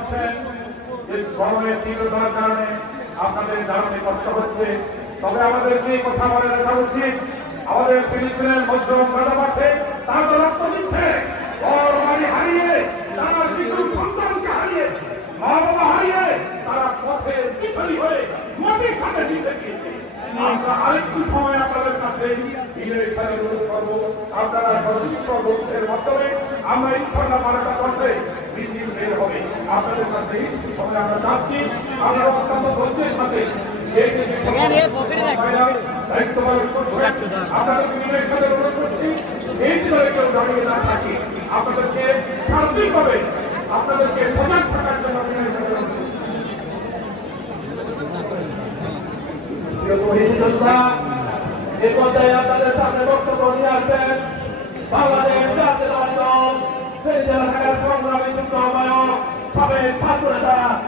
পাচ্ছেন যে গরমের তীব্রতার কারণে আপনাদের জানাতে কষ্ট হচ্ছে, তবে আমাদেরকে কথা মনে রাখা উচিত, আমাদের ফিলিস্তিনের মধ্যম গণমাঠে তারা তো রক্ত দিচ্ছে, ঘর বাড়ি হারিয়ে তারা শিশু সন্তানকে হারিয়ে মা বাবা হারিয়ে তারা পথে বিচলি হয়ে মাটির সাথে মিশে গিয়েছে। আমরা আরেকটু সময় আপনাদের কাছে ঈদের সাথে অনুরোধ করবো, আপনারা সর্বোচ্চ বন্ধুদের মাধ্যমে আমরা ইনশাআল্লাহ বারোটা দশে মিছিল বের হবে। আপনাদের কাছে একটু সময় আমরা যাচ্ছি, আমরা অত্যন্ত ধৈর্যের সাথে দায়িত্ব পালন করছেন। আপনাদেরকে ঈদের সাথে অনুরোধ করছি, এই দিনে কেউ দাঁড়িয়ে না থাকি, আপনাদেরকে সার্বিকভাবে আপনাদেরকে সজাগ থাকার জন্য ঈদের সাথে অনুরোধ করছি। এই পর্যায়ে আপনাদের সামনে বক্তব্য নিয়ে আসবেন বাংলাদেশ জাতীয়তাবাদী দল সংগ্রামী যুক্ত আহ্বায়ক সাবেক ছাত্র নেতা